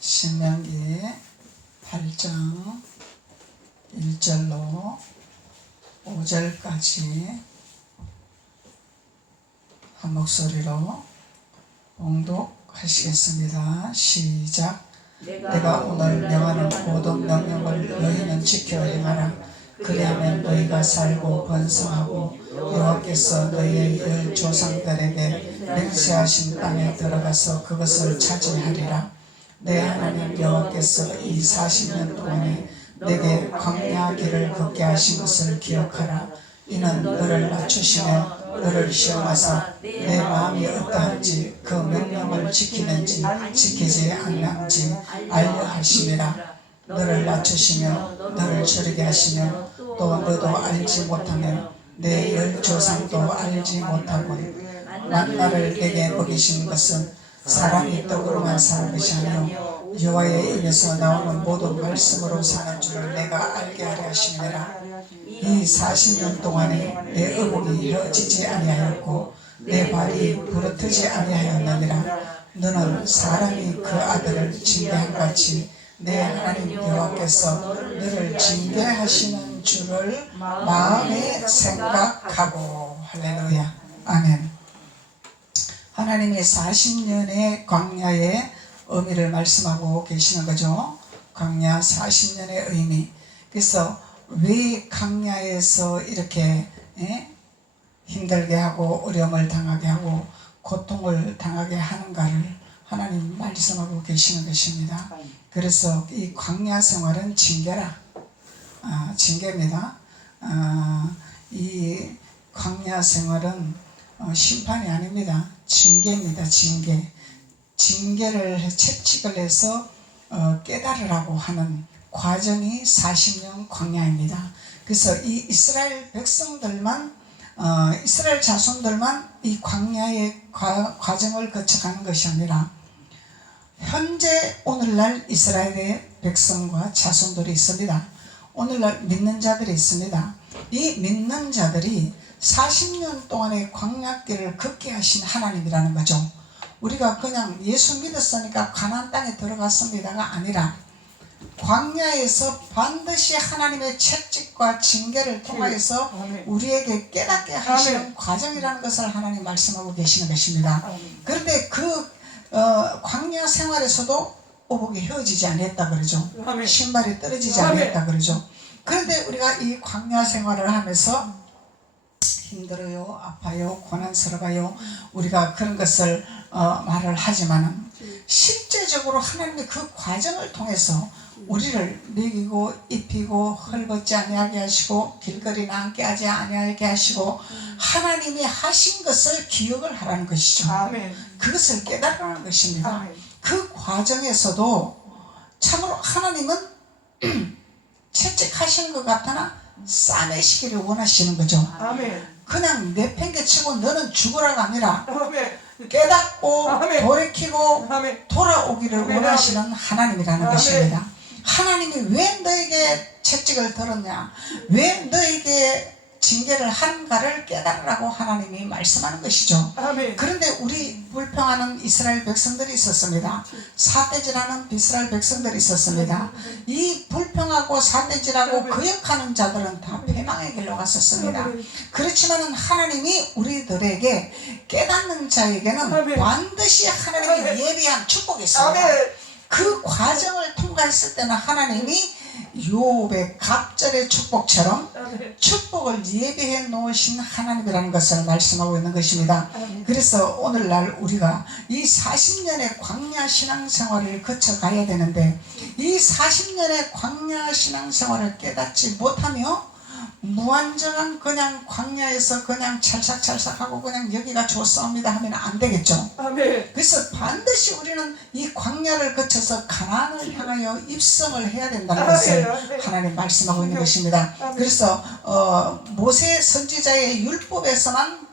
신명기 8장 1절로 5절까지 한 목소리로 봉독하시겠습니다. 시작. 내가 오늘 명하는 모든 명령을 너희는 지켜 행하라. 그리하면 너희가 살고 번성하고 여호와께서 너희의 열 조상들에게 맹세하신 땅에 들어가서 그것을 차지하리라. 내 하나님 여호와께서 이 40년 동안에 내게 광야 길을 걷게 하신 것을 기억하라. 이는 너를 낮추시며 너를 시험하사 내 마음이 어떠한지 그 명령을 지키는지 지키지 않는지 알려 하심이라. 너를 낮추시며 너를 줄이게 하시며 또 너도 알지 못하며 내 열 조상도 알지 못하고 만나를 내게 먹이신 것은 사람이 떡으로만 사는 것이 아니요 여호와의 입에서 나오는 모든 말씀으로 사는 줄을 내가 알게 하려 하심이라. 이 40년 동안에 내 의복이 헤어지지 아니하였고 내 발이 부러뜨지 아니하였느니라. 너는 사람이 그 아들을 징계한 같이 내 하나님 여호와께서 너를 징계하시는 줄을 마음에 생각하고. 할렐루야. 아멘. 하나님이 40년의 광야의 의미를 말씀하고 계시는 거죠. 광야 40년의 의미. 그래서 왜 광야에서 이렇게 힘들게 하고 어려움을 당하게 하고 고통을 당하게 하는가를 하나님 말씀하고 계시는 것입니다. 그래서 이 광야 생활은 징계라. 징계입니다. 이 광야 생활은 심판이 아닙니다. 징계입니다. 징계를 채찍을 해서 깨달으라고 하는 과정이 40년 광야입니다. 그래서 이 이스라엘 백성들만 이스라엘 자손들만 이 광야의 과정을 거쳐가는 것이 아니라 현재 오늘날 이스라엘의 백성과 자손들이 있습니다. 오늘날 믿는 자들이 있습니다. 이 믿는 자들이 40년 동안의 광야길을 걷게 하신 하나님이라는 거죠. 우리가 그냥 예수 믿었으니까 가나안 땅에 들어갔습니다가 아니라 광야에서 반드시 하나님의 채찍과 징계를 통하여서 우리에게 깨닫게 하시는 과정이라는 것을 하나님 말씀하고 계시는 것입니다. 그런데 그 광야 생활에서도 오복이 헤어지지 않았다 그러죠. 신발이 떨어지지 않았다 그러죠. 그런데 우리가 이 광야 생활을 하면서 힘들어요, 아파요, 고난스러워요. 우리가 그런 것을 말을 하지만은 실제적으로 하나님이 그 과정을 통해서 우리를 먹이고 입히고 헐벗지 아니하게 하시고 길거리나 앉게 하지 아니하게 하시고 하나님이 하신 것을 기억을 하라는 것이죠. 그것을 깨달으라는 것입니다. 그 과정에서도 참으로 하나님은 채찍하시는 것 같으나 싸매시기를 원하시는 거죠. 그냥 내팽개치고 너는 죽으라가 아니라 깨닫고 돌이키고 돌아오기를 원하시는 하나님이라는 것입니다. 하나님이 왜 너에게 채찍을 들었냐, 왜 너에게 징계를 하는가를 깨달으라고 하나님이 말씀하는 것이죠. 그런데 우리 불평하는 이스라엘 백성들이 있었습니다. 삿대질하는 이스라엘 백성들이 있었습니다. 이 불평하고 삿대질하고 거역하는 자들은 다 패망의 길로 갔었습니다. 그렇지만 하나님이 우리들에게 깨닫는 자에게는 반드시 하나님이 예비한 축복이 있습니다. 그 과정을 통과했을 때는 하나님이 욥의 갑절의 축복처럼 축복을 예비해 놓으신 하나님이라는 것을 말씀하고 있는 것입니다. 그래서 오늘날 우리가 이 40년의 광야 신앙생활을 거쳐가야 되는데 이 40년의 광야 신앙생활을 깨닫지 못하며 무한정한 그냥 광야에서 그냥 찰싹찰싹하고 그냥 여기가 좋사옵니다 하면 안 되겠죠. 그래서 반드시 우리는 이 광야를 거쳐서 가나안을 향하여 입성을 해야 된다는 것을 하나님 말씀하고 있는 것입니다. 그래서 모세 선지자의 율법에서만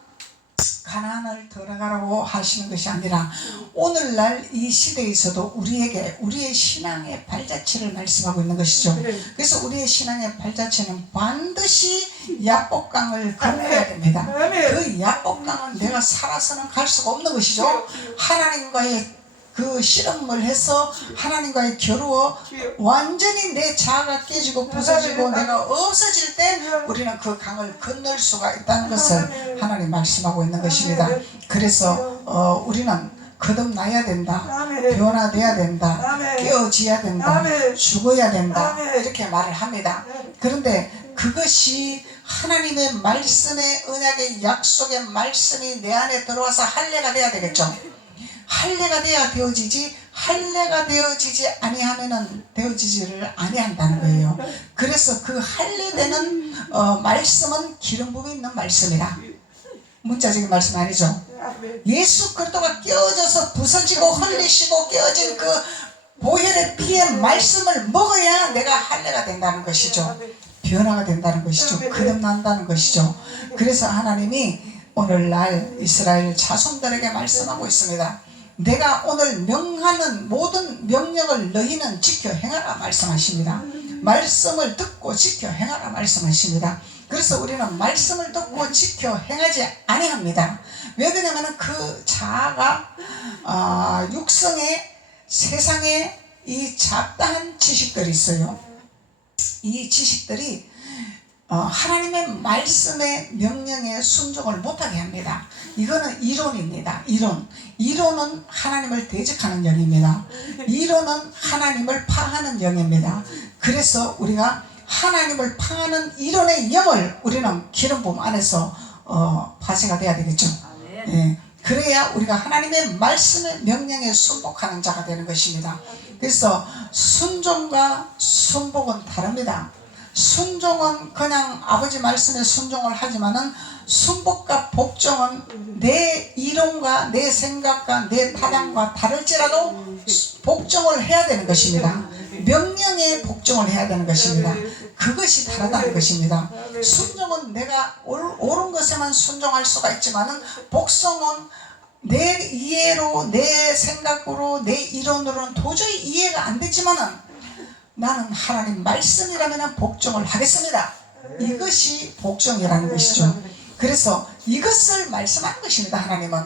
가나안을 들어가라고 하시는 것이 아니라 오늘날 이 시대에서도 우리에게 우리의 신앙의 발자취를 말씀하고 있는 것이죠. 그래서 우리의 신앙의 발자취는 반드시 야복강을 건너야 됩니다. 그 야복강은 내가 살아서는 갈 수가 없는 것이죠. 하나님과의 그 실험을 해서 하나님과의 겨루어 완전히 내 자아가 깨지고 부서지고 내가 없어질 때 우리는 그 강을 건널 수가 있다는 것을 하나님 말씀하고 있는 것입니다. 그래서 우리는 거듭나야 된다, 변화돼야 된다, 깨어져야 된다, 죽어야 된다, 이렇게 말을 합니다. 그런데 그것이 하나님의 말씀의 언약의 약속의 말씀이 내 안에 들어와서 할례가 돼야 되겠죠. 할례가 돼야 되어지지, 할례가 되어지지 아니하면은 되어지지를 아니한다는 거예요. 그래서 그 할례되는 말씀은 기름 부음이 있는 말씀이라. 문자적인 말씀 아니죠. 예수 그리스도가 깨어져서 부서지고 흘리시고 깨어진 그 보혈의 피의 말씀을 먹어야 내가 할례가 된다는 것이죠. 변화가 된다는 것이죠. 거듭난다는 것이죠. 그래서 하나님이 오늘날 이스라엘 자손들에게 말씀하고 있습니다. 내가 오늘 명하는 모든 명령을 너희는 지켜 행하라 말씀하십니다. 말씀을 듣고 지켜 행하라 말씀하십니다. 그래서 우리는 말씀을 듣고 지켜 행하지 아니합니다. 왜 그러냐면 그 자아가 육성에 세상에 이 잡다한 지식들이 있어요. 이 지식들이 하나님의 말씀의 명령에 순종을 못하게 합니다. 이거는 이론입니다. 이론은 하나님을 대적하는 영입니다. 이론은 하나님을 파하는 영입니다. 그래서 우리가 하나님을 파하는 이론의 영을 우리는 기름 부음 안에서 파쇄가 돼야 되겠죠. 예. 그래야 우리가 하나님의 말씀의 명령에 순복하는 자가 되는 것입니다. 그래서 순종과 순복은 다릅니다. 순종은 그냥 아버지 말씀에 순종을 하지만은 순복과 복종은 내 이론과 내 생각과 내 타당과 다를지라도 복종을 해야 되는 것입니다. 명령에 복종을 해야 되는 것입니다. 그것이 다르다는 것입니다. 순종은 내가 옳은 것에만 순종할 수가 있지만은 복종은 내 이해로, 내 생각으로, 내 이론으로는 도저히 이해가 안 되지만은 나는 하나님 말씀이라면 복종을 하겠습니다. 이것이 복종이라는 것이죠. 그래서 이것을 말씀하는 것입니다. 하나님은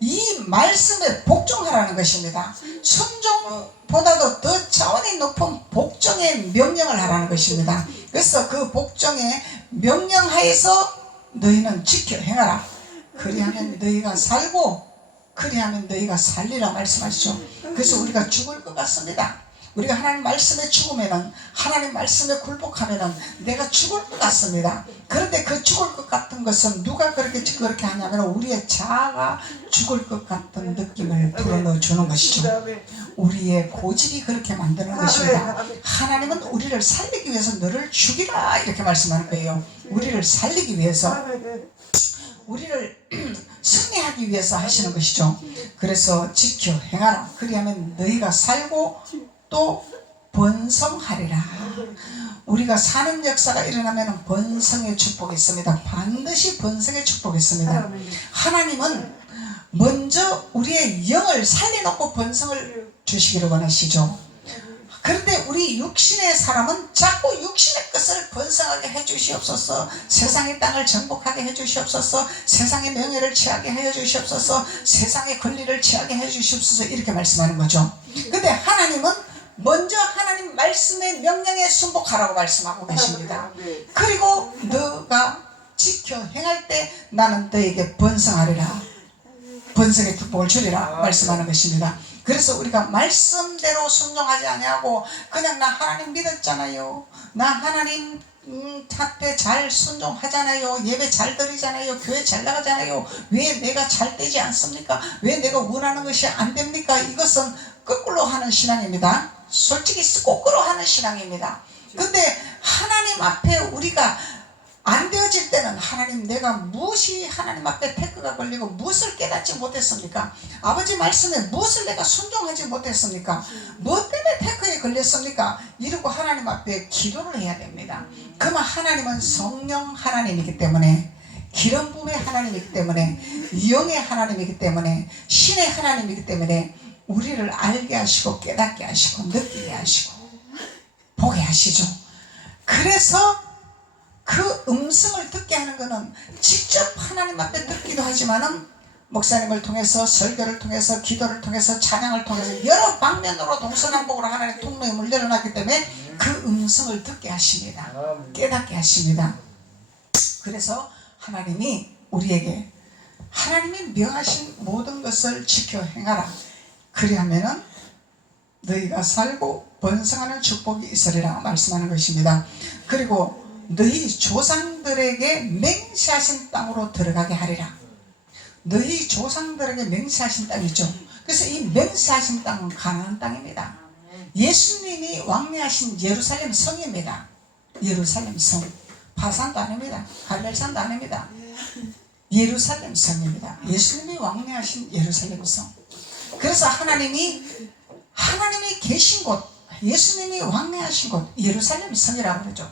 이 말씀에 복종하라는 것입니다. 순종보다도 더 차원이 높은 복종의 명령을 하라는 것입니다. 그래서 그 복종의 명령하에서 너희는 지켜 행하라. 그리하면 너희가 살고 그리하면 너희가 살리라 말씀하시죠. 그래서 우리가 죽을 것 같습니다. 우리가 하나님 말씀에 죽으면은, 하나님 말씀에 굴복하면은 내가 죽을 것 같습니다. 그런데 그 죽을 것 같은 것은 누가 그렇게 하냐면 우리의 자아가 죽을 것 같은 느낌을 불어넣어 주는 것이죠. 우리의 고집이 그렇게 만드는 것입니다. 하나님은 우리를 살리기 위해서 너를 죽이라 이렇게 말씀하는 거예요. 우리를 살리기 위해서, 우리를 승리하기 위해서 하시는 것이죠. 그래서 지켜 행하라. 그리하면 너희가 살고 또 번성하리라. 우리가 사는 역사가 일어나면 번성의 축복이 있습니다. 반드시 번성의 축복이 있습니다. 하나님은 먼저 우리의 영을 살려놓고 번성을 주시기를 원하시죠. 그런데 우리 육신의 사람은 자꾸 육신의 것을 번성하게 해주시옵소서, 세상의 땅을 정복하게 해주시옵소서, 세상의 명예를 취하게 해주시옵소서, 세상의 권리를 취하게 해주시옵소서, 이렇게 말씀하는 거죠. 근데 하나님은 먼저 하나님 말씀의 명령에 순복하라고 말씀하고 계십니다. 그리고 너가 지켜 행할 때 나는 너에게 번성하리라, 번성의 축복을 주리라 말씀하는 것입니다. 그래서 우리가 말씀대로 순종하지 아니하고 그냥 나 하나님 믿었잖아요, 나 하나님 앞에 잘 순종하잖아요, 예배 잘 드리잖아요, 교회 잘 나가잖아요, 왜 내가 잘 되지 않습니까? 왜 내가 원하는 것이 안 됩니까? 이것은 거꾸로 하는 신앙입니다. 솔직히 거꾸로 하는 신앙입니다. 근데 하나님 앞에 우리가 안 되어질 때는 하나님, 내가 무엇이 하나님 앞에 태크가 걸리고 무엇을 깨닫지 못했습니까? 아버지 말씀에 무엇을 내가 순종하지 못했습니까? 뭐 때문에 태크에 걸렸습니까? 이러고 하나님 앞에 기도를 해야 됩니다. 그러면 하나님은 성령 하나님이기 때문에, 기름 부음의 하나님이기 때문에, 영의 하나님이기 때문에, 신의 하나님이기 때문에 우리를 알게 하시고 깨닫게 하시고 느끼게 하시고 보게 하시죠. 그래서 그 음성을 듣게 하는 것은 직접 하나님 앞에 듣기도 하지만은 목사님을 통해서, 설교를 통해서, 기도를 통해서, 찬양을 통해서 여러 방면으로 동서남북으로 하나님의 통로임을 열어놨기 때문에 그 음성을 듣게 하십니다. 깨닫게 하십니다. 그래서 하나님이 우리에게 하나님이 명하신 모든 것을 지켜 행하라. 그리하면은 너희가 살고 번성하는 축복이 있으리라 말씀하는 것입니다. 그리고 너희 조상들에게 맹세하신 땅으로 들어가게 하리라. 너희 조상들에게 맹세하신 땅이죠. 그래서 이 맹세하신 땅은 가나안 땅입니다. 예수님이 왕래하신 예루살렘 성입니다. 예루살렘 성. 바산도 아닙니다. 갈멜산도 아닙니다. 예루살렘 성입니다. 예수님이 왕래하신 예루살렘 성. 그래서 하나님이 계신 곳, 예수님이 왕래하신 곳, 예루살렘 성이라고 그러죠.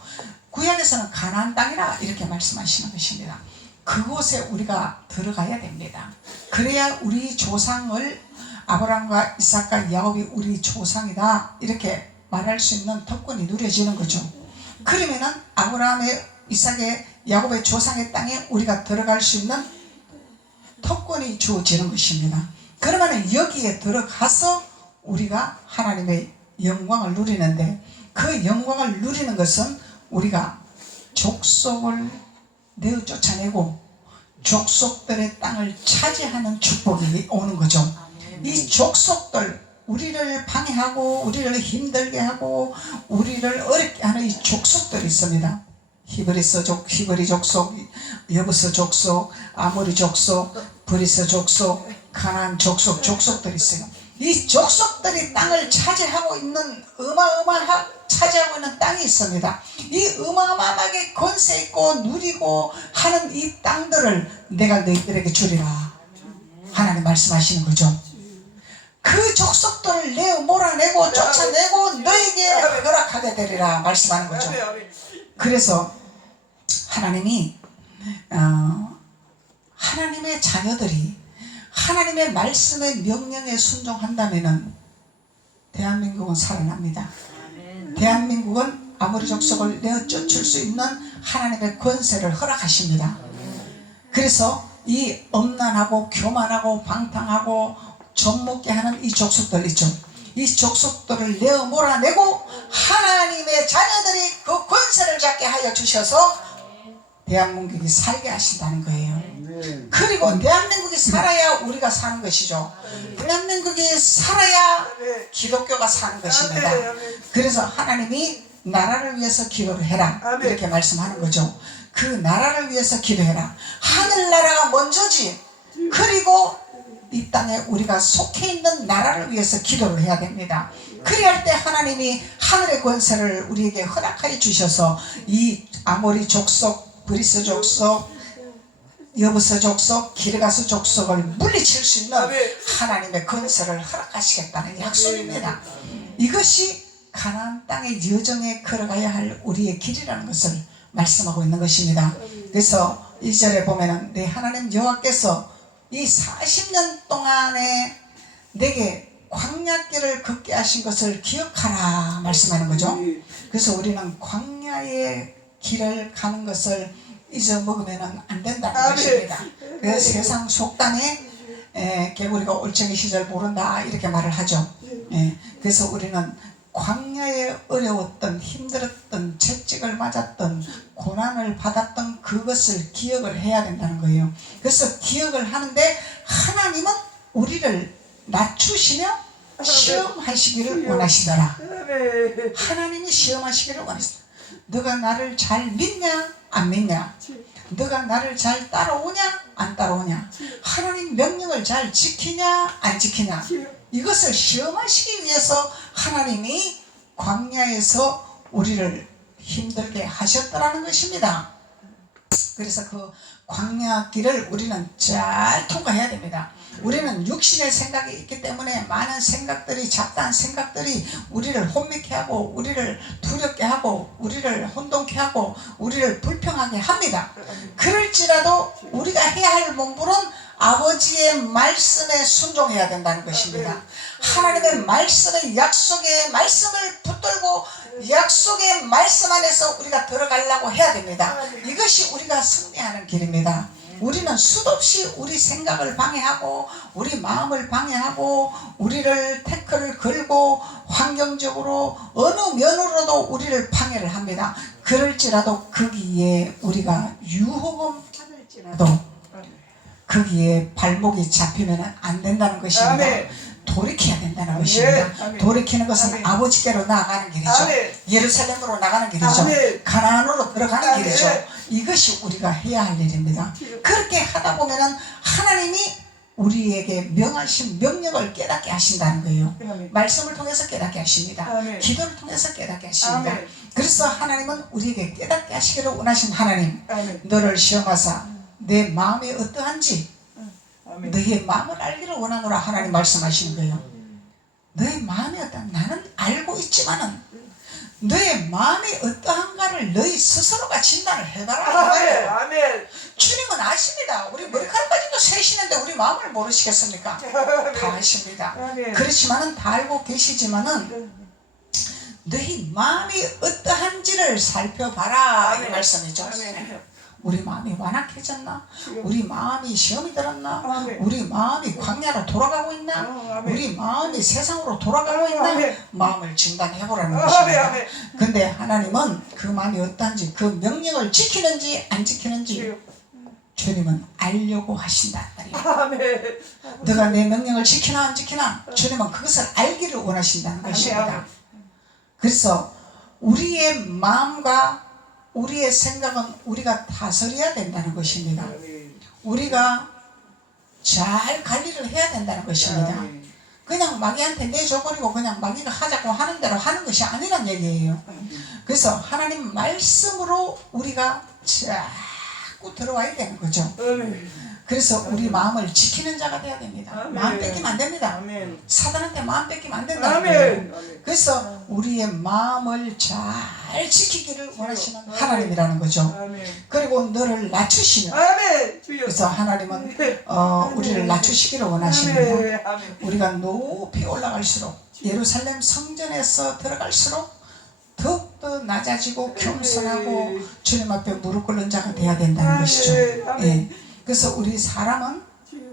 구약에서는 가나안 땅이라 이렇게 말씀하시는 것입니다. 그곳에 우리가 들어가야 됩니다. 그래야 우리 조상을, 아브라함과 이삭과 야곱이 우리 조상이다 이렇게 말할 수 있는 특권이 누려지는 거죠. 그러면은 아브라함의, 이삭의, 야곱의 조상의 땅에 우리가 들어갈 수 있는 특권이 주어지는 것입니다. 그러면 여기에 들어가서 우리가 하나님의 영광을 누리는데, 그 영광을 누리는 것은 우리가 족속을 내어 쫓아내고 족속들의 땅을 차지하는 축복이 오는 거죠. 이 족속들, 우리를 방해하고 우리를 힘들게 하고 우리를 어렵게 하는 이 족속들이 있습니다. 히브리서족, 히브리 족속, 여부서 족속, 아모리 족속, 브리스 족속, 가나안 족속, 족속들이 있어요. 이 족속들이 땅을 차지하고 있는, 차지하고 있는 땅이 있습니다. 이 어마어마하게 권세 있고 누리고 하는 이 땅들을 내가 너희들에게 주리라 하나님 말씀하시는 거죠. 그 족속들을 내어 몰아내고 쫓아내고 너에게 허락하게 되리라 말씀하는 거죠. 그래서 하나님이 하나님의 자녀들이 하나님의 말씀의 명령에 순종한다면은 대한민국은 살아납니다. 대한민국은 아모리 족속을 내어 쫓을 수 있는 하나님의 권세를 허락하십니다. 그래서 이 엄난하고 교만하고 방탕하고 정먹게 하는 이 족속들 있죠. 이 족속들을 내어 몰아내고 하나님의 자녀들이 그 권세를 잡게 하여 주셔서 대한민국이 살게 하신다는 거예요. 그리고 대한민국이 살아야 우리가 사는 것이죠. 대한민국이 살아야 기독교가 사는 것입니다. 그래서 하나님이 나라를 위해서 기도를 해라 이렇게 말씀하는 거죠. 그 나라를 위해서 기도해라. 하늘나라가 먼저지. 그리고 이 땅에 우리가 속해 있는 나라를 위해서 기도를 해야 됩니다. 그리할 때 하나님이 하늘의 권세를 우리에게 허락하여 주셔서 이 아모리 족속, 브리스 족속, 여부서 족속, 기르가스 족속을 물리칠 수 있는 하나님의 권세를 허락하시겠다는 약속입니다. 이것이 가나안 땅의 여정에 걸어가야 할 우리의 길이라는 것을 말씀하고 있는 것입니다. 그래서 2절에 보면은 내 하나님 여호와께서 이 40년 동안에 내게 광야길을 걷게 하신 것을 기억하라 말씀하는 거죠. 그래서 우리는 광야의 길을 가는 것을 잊어먹으면 안 된다는 것입니다. 그래서 세상 속담에 개구리가 올챙이 시절 모른다 이렇게 말을 하죠. 그래서 우리는 광야에 어려웠던, 힘들었던, 채찍을 맞았던, 고난을 받았던 그것을 기억을 해야 된다는 거예요. 그래서 기억을 하는데 하나님은 우리를 낮추시며 시험하시기를 원하시더라. 하나님이 시험하시기를 원하시더라. 너가 나를 잘 믿냐 안 믿냐, 너가 나를 잘 따라오냐 안 따라오냐, 하나님 명령을 잘 지키냐 안 지키냐, 이것을 시험하시기 위해서 하나님이 광야에서 우리를 힘들게 하셨더라는 것입니다. 그래서 그 광야 길을 우리는 잘 통과해야 됩니다. 우리는 육신의 생각이 있기 때문에 많은 생각들이, 잡다한 생각들이 우리를 혼미케 하고 우리를 두렵게 하고 우리를 혼동케 하고 우리를 불평하게 합니다. 그럴지라도 우리가 해야 할 몸부는 아버지의 말씀에 순종해야 된다는 것입니다. 하나님의 말씀의 약속의 말씀을 붙들고 약속의 말씀 안에서 우리가 들어가려고 해야 됩니다. 이것이 우리가 승리하는 길입니다. 우리는 수도 없이 우리 생각을 방해하고 우리 마음을 방해하고 우리를 태클을 걸고 환경적으로 어느 면으로도 우리를 방해를 합니다. 그럴지라도 거기에 우리가 유혹은 받을지라도 거기에 발목이 잡히면 안 된다는 것입니다. 아멘. 돌이켜야 된다는 것입니다. 아멘. 돌이키는 것은 아멘. 아버지께로 나아가는 길이죠. 아멘. 예루살렘으로 나가는 길이죠. 아멘. 가나안으로 들어가는 아멘. 길이죠. 이것이 우리가 해야 할 일입니다. 그렇게 하다 보면은 하나님이 우리에게 명하신 명령을 깨닫게 하신다는 거예요. 아멘. 말씀을 통해서 깨닫게 하십니다. 아멘. 기도를 통해서 깨닫게 하십니다. 아멘. 그래서 하나님은 우리에게 깨닫게 하시기를 원하신 하나님, 아멘. 너를 시험하사 내 마음이 어떠한지 아멘. 너의 마음을 알기를 원하노라 하나님 말씀하시는 거예요. 너의 마음이 어떠한, 나는 알고 있지만은 너의 마음이 어떠한가를 너희 스스로가 진단을 해봐라. 아멘. 아멘. 주님은 아십니다. 우리 머리카락까지도 세시는데 우리 마음을 모르시겠습니까? 다 아십니다. 아멘. 그렇지만은 다 알고 계시지만은 너희 마음이 어떠한지를 살펴봐라. 이 아멘. 말씀이죠. 아멘. 우리 마음이 완악해졌나? 우리 마음이 시험이 들었나? 아멘. 우리 마음이 광야로 돌아가고 있나? 아멘. 우리 마음이 세상으로 돌아가고 있나? 아멘. 마음을 진단해보라는 아멘. 것입니다. 아멘. 근데 하나님은 그 마음이 어떠한지, 그 명령을 지키는지 안 지키는지 주님은 알려고 하신다. 아멘. 너가 내 명령을 지키나 안 지키나 주님은 그것을 알기를 원하신다는 것입니다. 그래서 우리의 마음과 우리의 생각은 우리가 다스려야 된다는 것입니다. 우리가 잘 관리를 해야 된다는 것입니다. 그냥 마귀한테 내줘버리고 그냥 마귀가 하자고 하는 대로 하는 것이 아니란 얘기예요. 그래서 하나님 말씀으로 우리가 자꾸 들어와야 되는 거죠. 그래서 우리 마음을 지키는 자가 돼야 됩니다. 마음 뺏기면 안 됩니다. 사단한테 마음 뺏기면 안 된다는 거예요. 그래서 우리의 마음을 잘 지키기를 원하시는 하나님이라는 거죠. 그리고 너를 낮추시는, 그래서 하나님은 우리를 낮추시기를 원하십니다. 우리가 높이 올라갈수록 예루살렘 성전에서 들어갈수록 더욱더 낮아지고 겸손하고 주님 앞에 무릎 꿇는 자가 돼야 된다는 것이죠. 예. 그래서 우리 사람은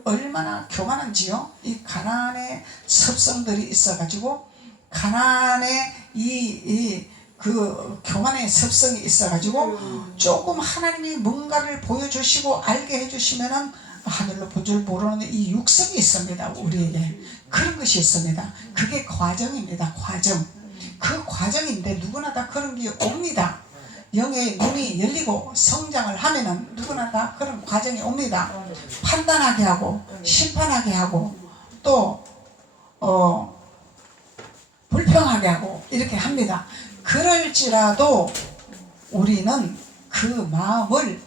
얼마나 교만한지요. 이 가나안의 습성들이 있어가지고 가나안의 그 교만의 습성이 있어가지고 조금 하나님이 뭔가를 보여주시고 알게 해주시면은 하늘로 본 줄 모르는 이 육성이 있습니다. 우리에게 그런 것이 있습니다. 그게 과정입니다. 과정. 그 과정인데 누구나 다 그런 게 옵니다. 영의 눈이 열리고 성장을 하면은 누구나 다 그런 과정이 옵니다. 판단하게 하고 심판하게 하고 또 불평하게 하고 이렇게 합니다. 그럴지라도 우리는 그 마음을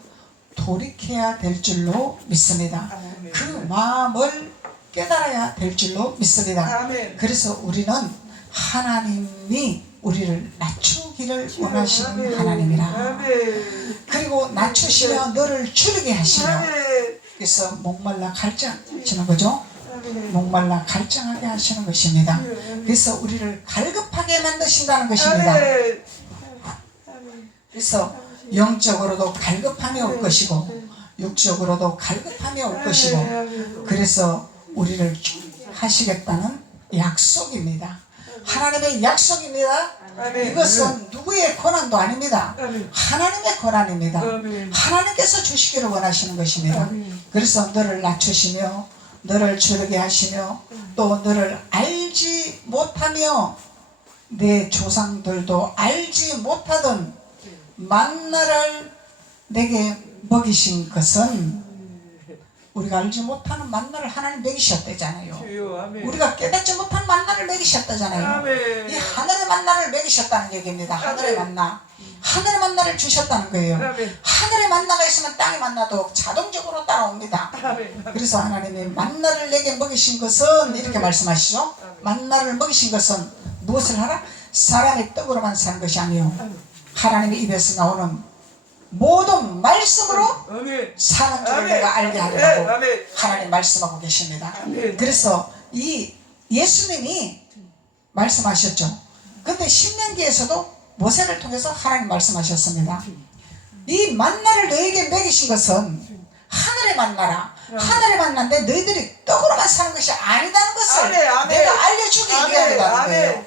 돌이켜야 될 줄로 믿습니다. 그 마음을 깨달아야 될 줄로 믿습니다. 그래서 우리는 하나님이 우리를 낮추기를 원하시는 하나님이라. 그리고 낮추시며 너를 줄이게 하시며, 그래서 목말라 갈증하시는 거죠. 목말라 갈증하게 하시는 것입니다. 그래서 우리를 갈급하게 만드신다는 것입니다. 그래서 영적으로도 갈급함이 올 것이고 육적으로도 갈급함이 올 것이고, 그래서 우리를 하시겠다는 약속입니다. 하나님의 약속입니다. 이것은 누구의 권한도 아닙니다. 하나님의 권한입니다. 하나님께서 주시기를 원하시는 것입니다. 그래서 너를 낮추시며 너를 줄이게 하시며 또 너를 알지 못하며 내 조상들도 알지 못하던 만나를 내게 먹이신 것은, 우리가 알지 못하는 만나를 하나님 먹이셨다잖아요. 우리가 깨닫지 못한 만나를 먹이셨다잖아요. 이 하늘의 만나를 먹이셨다는 얘기입니다. 하늘의 만나. 하늘의 만나를 주셨다는 거예요. 하늘의 만나가 있으면 땅의 만나도 자동적으로 따라옵니다. 그래서 하나님이 만나를 내게 먹이신 것은 이렇게 말씀하시죠. 만나를 먹이신 것은 무엇을 하라? 사람의 떡으로만 사는 것이 아니요 하나님의 입에서 나오는 모든 말씀으로 사는 줄을 내가 알게 하려고 하나님 말씀하고 계십니다. 그래서 이 예수님이 말씀하셨죠. 근데 신명기에서도 모세를 통해서 하나님 말씀하셨습니다. 이 만나를 너에게 먹이신 것은 하늘의 만나라. 하늘의 만나인데 너희들이 떡으로만 사는 것이 아니다는 것을 아멘, 아멘. 내가 알려주기 위함이라는 아멘. 거예요.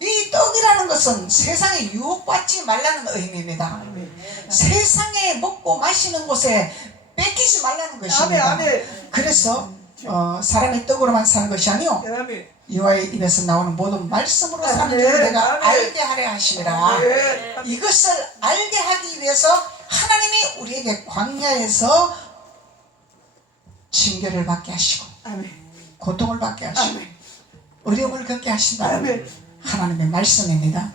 이 떡이라는 것은 세상에 유혹받지 말라는 의미입니다. 세상에 먹고 마시는 곳에 뺏기지 말라는 것입니다. 그래서 사람이 떡으로만 사는 것이 아니요 여호와의 입에서 나오는 모든 말씀으로 사는 줄 내가 알게 하려 하심이라. 이것을 알게 하기 위해서 하나님이 우리에게 광야에서 징계를 받게 하시고 고통을 받게 하시고 어려움을 겪게 하신다는 하나님의 말씀입니다.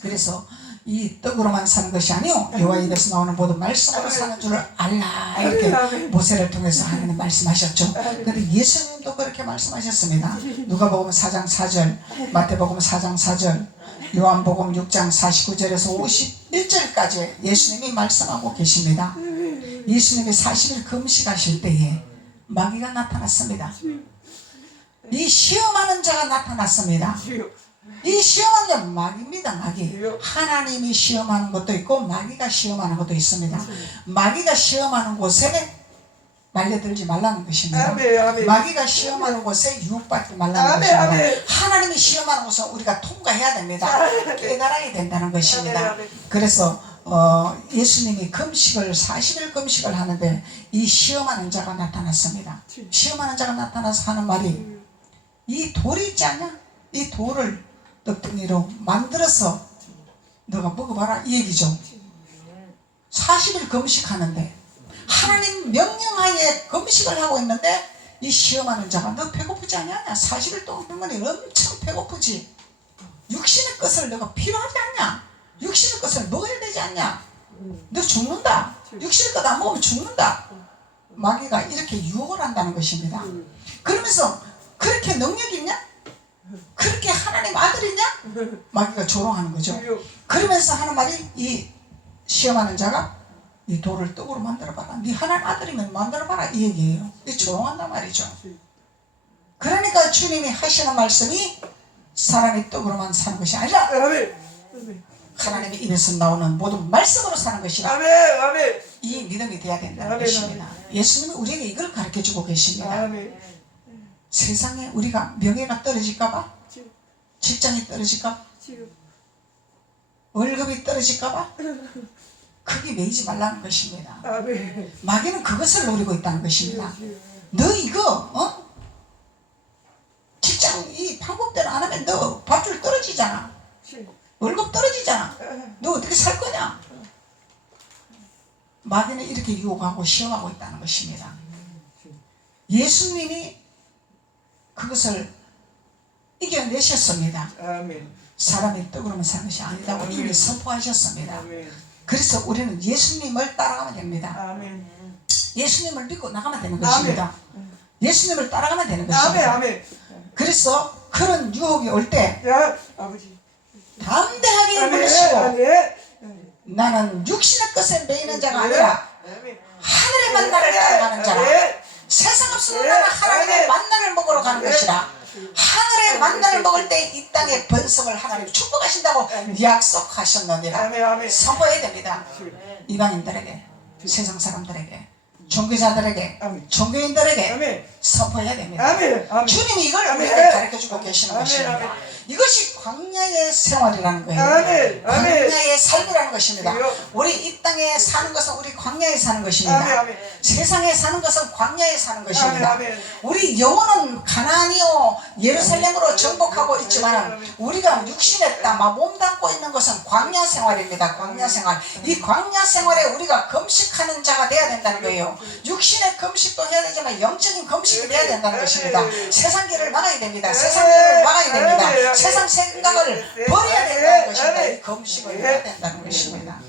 그래서 이 떡으로만 사는 것이 아니요 여호와의 입에서 나오는 모든 말씀으로 사는 줄을 알라 이렇게 모세를 통해서 하나님 말씀하셨죠. 그런데 예수님도 그렇게 말씀하셨습니다. 누가복음 4장 4절, 마태복음 4장 4절, 요한복음 6장 49절에서 51절까지 예수님이 말씀하고 계십니다. 예수님이 40일 금식하실 때에 마귀가 나타났습니다. 이 시험하는 자가 나타났습니다. 이 시험하는 자 마귀입니다. 마귀. 하나님이 시험하는 것도 있고 마귀가 시험하는 것도 있습니다. 마귀가 시험하는 곳에 말려들지 말라는 것입니다. 마귀가 시험하는 곳에 유혹받지 말라는 것입니다. 하나님이 시험하는 곳은 우리가 통과해야 됩니다. 깨달아야 된다는 것입니다. 그래서 예수님이 금식을 40일 금식을 하는데 이 시험하는 자가 나타났습니다. 시험하는 자가 나타나서 하는 말이 이 돌이 있지 않냐? 이 돌을 떡덩이로 만들어서 너가 먹어봐라 이 얘기죠. 40일 금식하는데 하나님 명령하에 금식을 하고 있는데 이 시험하는 자가 너 배고프지 않냐? 40일 동안 엄청 배고프지. 육신의 것을 너가 필요하지 않냐? 육신의 것을 먹어야 되지 않냐? 너 죽는다. 육신의 것 안 먹으면 죽는다. 마귀가 이렇게 유혹을 한다는 것입니다. 그러면서 그렇게 능력이 있냐? 그렇게 하나님 아들이냐? 마귀가 조롱하는 거죠. 그러면서 하는 말이 이 시험하는 자가 이 돌을 떡으로 만들어봐라. 네 하나님 아들이면 만들어봐라 이 얘기예요. 이 조롱한단 말이죠. 그러니까 주님이 하시는 말씀이 사람이 떡으로만 사는 것이 아니라 하나님의 입에서 나오는 모든 말씀으로 사는 것이라. 이 믿음이 돼야 된다는 것입니다. 예수님이 우리에게 이걸 가르쳐주고 계십니다. 세상에 우리가 명예가 떨어질까봐, 직장이 떨어질까봐, 월급이 떨어질까봐 크게 매이지 말라는 것입니다. 마귀는 그것을 노리고 있다는 것입니다. 너 이거 직장 이 방법대로 안 하면 너 밧줄 떨어지잖아. 월급 떨어지잖아. 너 어떻게 살 거냐? 마귀는 이렇게 유혹하고 시험하고 있다는 것입니다. 예수님이 그것을 이겨내셨습니다. 사람이 떡으로만 사는 것이 아니다고 이미 선포하셨습니다. 그래서 우리는 예수님을 따라가면 됩니다. 예수님을 믿고 나가면 되는 것입니다. 예수님을 따라가면 되는 것입니다. 그래서 그런 유혹이 올 때 담대하게 물으시고 나는 육신의 것에 매이는 자가 아니라 하늘의 만나를 따라가는 자라. 세상 없으면 나는 하나님의 만나를 먹으러 가는 것이라. 하늘의 만나를 먹을 때 이 땅의 번성을 하나님 축복하신다고 약속하셨느니라. 선포해야 됩니다. 이방인들에게, 세상 사람들에게, 종교자들에게, 종교인들에게 선포해야 됩니다. 주님이 이걸 우리에게 가르쳐주고 계시는 것입니다. 이것이 광야의 생활이라는 거예요. 광야의 삶이라는 것입니다. 우리 이 땅에 사는 것은 우리 광야에 사는 것입니다. 세상에 사는 것은 광야에 사는 것입니다. 우리 영혼은 가나안이요 예루살렘으로 정복하고 있지만 우리가 육신의 땅, 몸 담고 있는 것은 광야 생활입니다. 광야 생활. 이 광야 생활에 우리가 금식하는 자가 돼야 된다는 거예요. 육신의 금식도 해야 되지만 영적인 금식이 돼야 된다는 것입니다. 세상 길을 막아야 됩니다. 세상 길을 막아야 됩니다. 세상 생각을 버려야 된다는 것입니다. 이 금식을 해야 된다는 것입니다.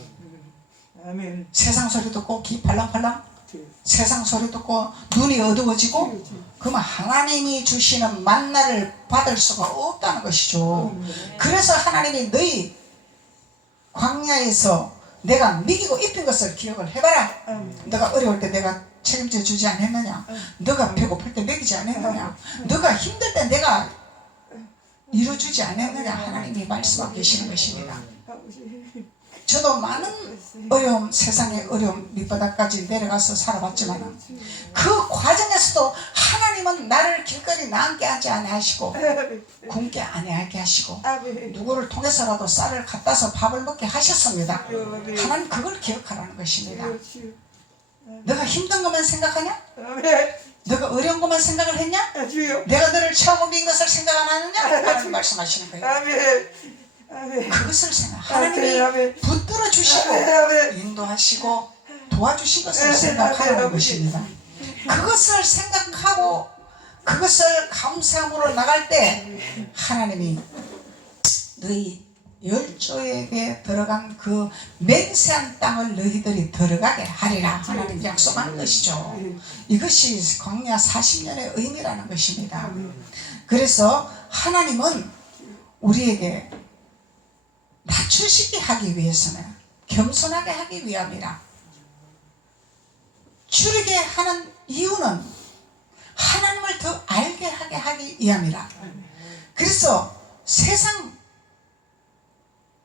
세상 소리 듣고 귀 팔랑팔랑, 세상 소리 듣고 눈이 어두워지고 그러면 하나님이 주시는 만나를 받을 수가 없다는 것이죠. 그래서 하나님이 너희 광야에서 내가 먹이고 입힌 것을 기억을 해봐라. 너가 어려울 때 내가 책임져 주지 않았느냐? 너가 배고플 때 먹이지 않았느냐? 너가 힘들 때 내가 이루어주지 않았느냐? 하나님이 말씀하고 계시는 것입니다. 저도 많은 어려움, 세상의 어려움 밑바닥까지 내려가서 살아봤지만 그 과정에서도 하나님은 나를 길거리 나앉게 하지 아니하시고 굶게 아니하게 하시고 누구를 통해서라도 쌀을 갖다서 밥을 먹게 하셨습니다. 하나님 그걸 기억하라는 것입니다. 너가 힘든 것만 생각하냐? 너가 어려운 것만 생각을 했냐? 내가 너를 처음 빈 것을 생각 안 하느냐? 하나님 말씀하시는 거예요. 그것을 생각. 하나님이 붙들어 주시고 인도하시고 도와주신 것을 생각하라는 것입니다. 그것을 생각하고 그것을 감사함으로 나갈 때 하나님이 너희 열조에게 들어간 그 맹세한 땅을 너희들이 들어가게 하리라 하나님 약속한 것이죠. 이것이 광야 40년의 의미라는 것입니다. 그래서 하나님은 우리에게 낮추시게 하기 위해서는 겸손하게 하기 위함이라. 줄이게 하는 이유는 하나님을 더 알게 하게 하기 위함이라. 그래서 세상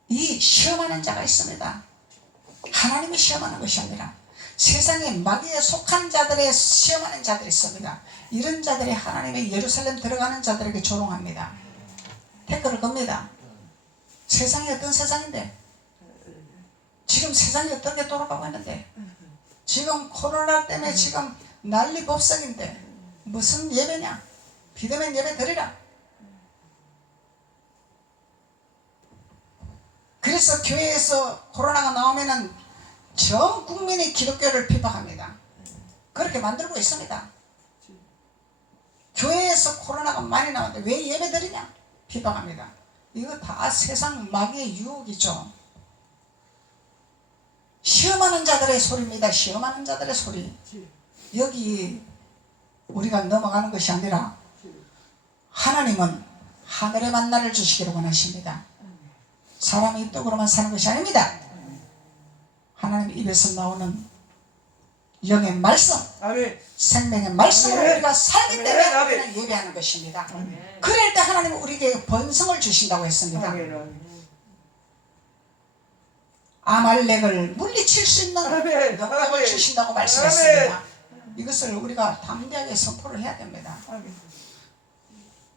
이 시험하는 자가 있습니다. 하나님이 시험하는 것이 아니라 세상에 마귀에 속한 자들의 시험하는 자들이 있습니다. 이런 자들이 하나님의 예루살렘 들어가는 자들에게 조롱합니다. 댓글을 겁니다. 세상이 어떤 세상인데, 지금 세상이 어떻게 돌아가고 있는데, 지금 코로나 때문에 지금 난리 법석인데 무슨 예배냐? 비대면 예배 드리라. 그래서 교회에서 코로나가 나오면은 전 국민이 기독교를 비박합니다. 그렇게 만들고 있습니다. 교회에서 코로나가 많이 나오는데 왜 예배 드리냐? 비박합니다. 이거 다 세상 마귀의 유혹이죠. 시험하는 자들의 소리입니다. 시험하는 자들의 소리. 여기 우리가 넘어가는 것이 아니라 하나님은 하늘의 만나를 주시기를 원하십니다. 사람이 떡으로만 사는 것이 아닙니다. 하나님 입에서 나오는 영의 말씀, 생명의 말씀으로 우리가 살기 때문에 우리는 예배하는 것입니다. 그럴 때 하나님은 우리에게 번성을 주신다고 했습니다. 아말렉을 물리칠 수 있는 능력을 주신다고 말씀했습니다. 이것을 우리가 담대하게 선포를 해야 됩니다.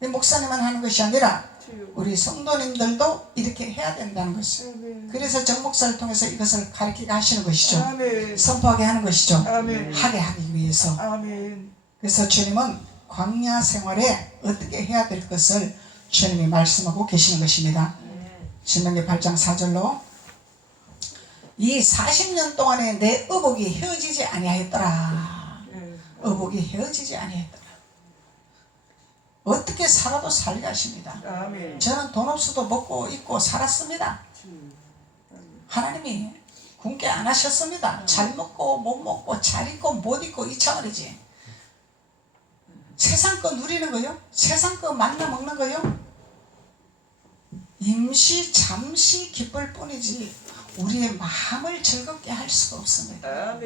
목사님만 하는 것이 아니라 우리 성도님들도 이렇게 해야 된다는 것이죠. 그래서 정 목사를 통해서 이것을 가르치게 하시는 것이죠. 선포하게 하는 것이죠. 하게 하기 위해서. 그래서 주님은 광야 생활에 어떻게 해야 될 것을 주님이 말씀하고 계시는 것입니다. 신명기 8장 4절로 이 40년 동안에 내 의복이 헤어지지 아니하였더라. 의복이 헤어지지 아니하였더라. 어떻게 살아도 살게 하십니다. 저는 돈 없어도 먹고 입고 살았습니다. 하나님이 굶게 안 하셨습니다. 잘 먹고 못 먹고 잘 입고 못 입고 이 차원이지. 세상 거 누리는 거요? 세상 거 만나 먹는 거요? 임시 잠시 기쁠 뿐이지 우리의 마음을 즐겁게 할 수가 없습니다.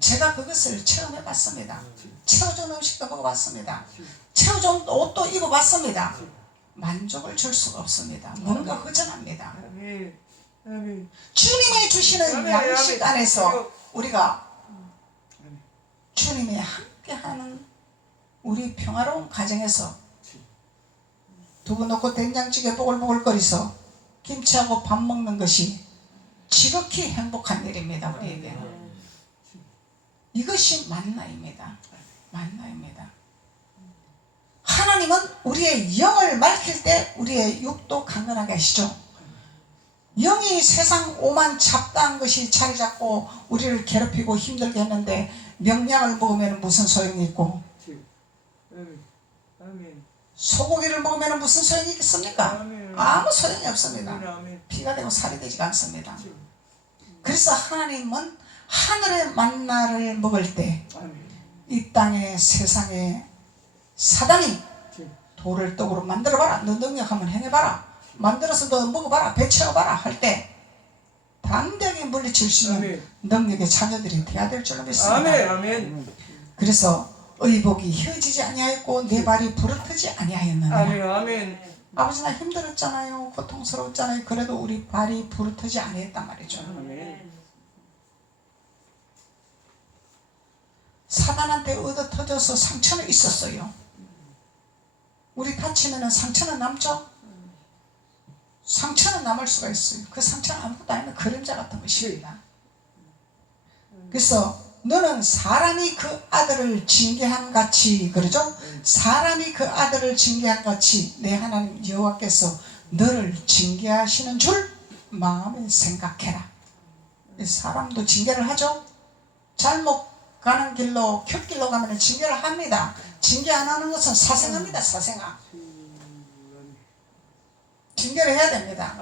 제가 그것을 체험해 봤습니다. 채워준 음식도 먹어봤습니다. 채워준 옷도 입어봤습니다. 만족을 줄 수가 없습니다. 뭔가 허전합니다. 주님이 주시는 양식 안에서 우리가 주님이 함께하는 우리 평화로운 가정에서 두부 넣고 된장찌개 보글보글거리서 김치하고 밥 먹는 것이 지극히 행복한 일입니다. 우리에게 이것이 만나입니다. 만나입니다. 하나님은 우리의 영을 맑힐 때 우리의 육도 강건하게 하시죠. 영이 세상 오만 잡다한 것이 자리 잡고 우리를 괴롭히고 힘들게 했는데 명량을 먹으면 무슨 소용이 있고 소고기를 먹으면 무슨 소용이 있겠습니까? 아무 소용이 없습니다. 피가 되고 살이 되지가 않습니다. 그래서 하나님은 하늘의 만나를 먹을 때 이 땅에 세상에 사단이 돌을 떡으로 만들어봐라. 너 능력 한번 행해봐라. 만들어서 너 먹어봐라. 배 채워봐라. 할 때 담대하게 물리칠 수 있는 능력의 자녀들이 되어야 될 줄로 믿습니다. 그래서 의복이 휘어지지 아니하였고 내 발이 부러뜨지 아니하였느니라. 아버지 나 힘들었잖아요. 고통스러웠잖아요. 그래도 우리 발이 부르트지 아니했단 말이죠. 아멘. 사단한테 얻어 터져서 상처는 있었어요. 우리 다치면 상처는 남죠? 상처는 남을 수가 있어요. 그 상처는 아무것도 아니면 그림자 같은 것입니다. 그래서 너는 사람이 그 아들을 징계한 같이, 그러죠? 사람이 그 아들을 징계한 같이 내 하나님 여호와께서 너를 징계하시는 줄 마음에 생각해라. 사람도 징계를 하죠. 잘못 가는 길로 큐길로 가면 징계를 합니다. 징계 안 하는 것은 사생합니다. 사생아. 징계를 해야 됩니다.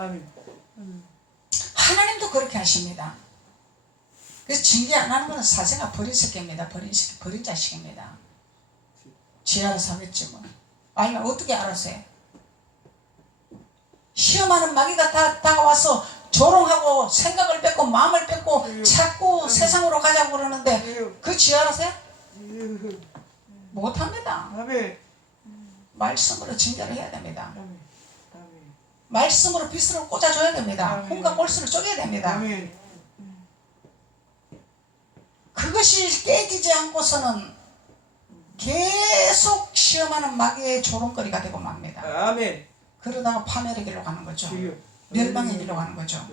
하나님도 그렇게 하십니다. 그래서 징계 안 하는 것은 사생아 버린 새끼입니다. 버린 자식입니다. 지 알아서 하겠지 뭐. 아니면 어떻게 알았어요? 시험하는 마귀가 다가와서 조롱하고 생각을 뺏고 마음을 뺏고 자꾸 세상으로 가자고 그러는데 그 지 알아서 해? 못합니다. 말씀으로 징계를 해야 됩니다. 말씀으로 빗을 꽂아줘야 됩니다. 혼과 골수를 쪼개야 됩니다. 그것이 깨지지 않고서는 계속 시험하는 마귀의 조롱거리가 되고 맙니다. 그러다가 파멸의 길로 가는 거죠. 멸망의 길로 가는 거죠.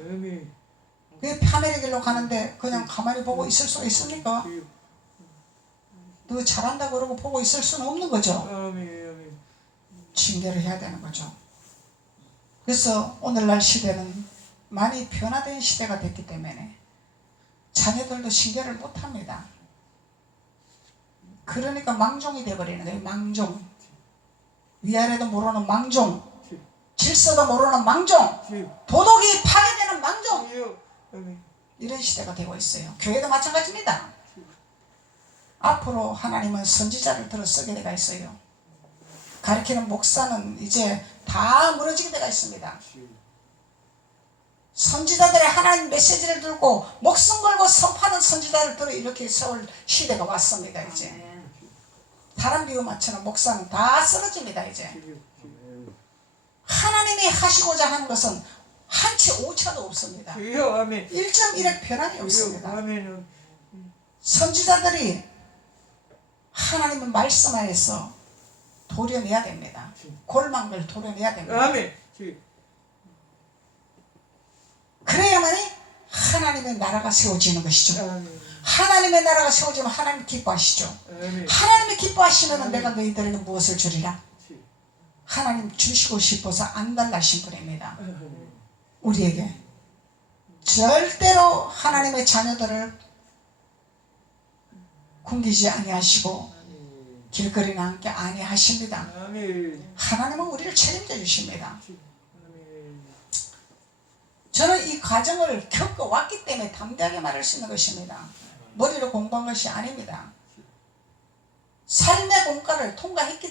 그 파멸의 길로 가는데 그냥 가만히 보고 있을 수가 있습니까? 너 잘한다 그러고 보고 있을 수는 없는 거죠. 징계를 해야 되는 거죠. 그래서 오늘날 시대는 많이 변화된 시대가 됐기 때문에 자녀들도 징계를 못합니다. 그러니까 망종이 되어버리는 거예요. 망종. 위아래도 모르는 망종. 질서도 모르는 망종. 도덕이 파괴되는 망종. 이런 시대가 되고 있어요. 교회도 마찬가지입니다. 앞으로 하나님은 선지자를 들어 쓰게 되가 있어요. 가르치는 목사는 이제 다 무너지게 되가 있습니다. 선지자들의 하나님 메시지를 들고 목숨 걸고 선포하는 선지자를 들어 이렇게 세울 시대가 왔습니다. 이제 다른 비유마처럼 목사는 다 쓰러집니다. 이제 하나님이 하시고자 하는 것은 한치 오차도 없습니다. 1.1의 변함이 없습니다. 선지자들이 하나님의 말씀 안에서 도려내야 됩니다. 골망을 도려내야 됩니다. 그래야만이 하나님의 나라가 세워지는 것이죠. 하나님의 나라가 세워지면 하나님 기뻐하시죠. 하나님이 기뻐하시면 내가 너희들에게 무엇을 주리라? 하나님 주시고 싶어서 안 달라신 분입니다. 우리에게 절대로 하나님의 자녀들을 굶기지 아니하시고 길거리나 함께 아니하십니다. 하나님은 우리를 책임져 주십니다. 저는 이 과정을 겪어왔기 때문에 담대하게 말할 수 있는 것입니다. 머리로 공부한 것이 아닙니다. 삶의 공과를 통과했기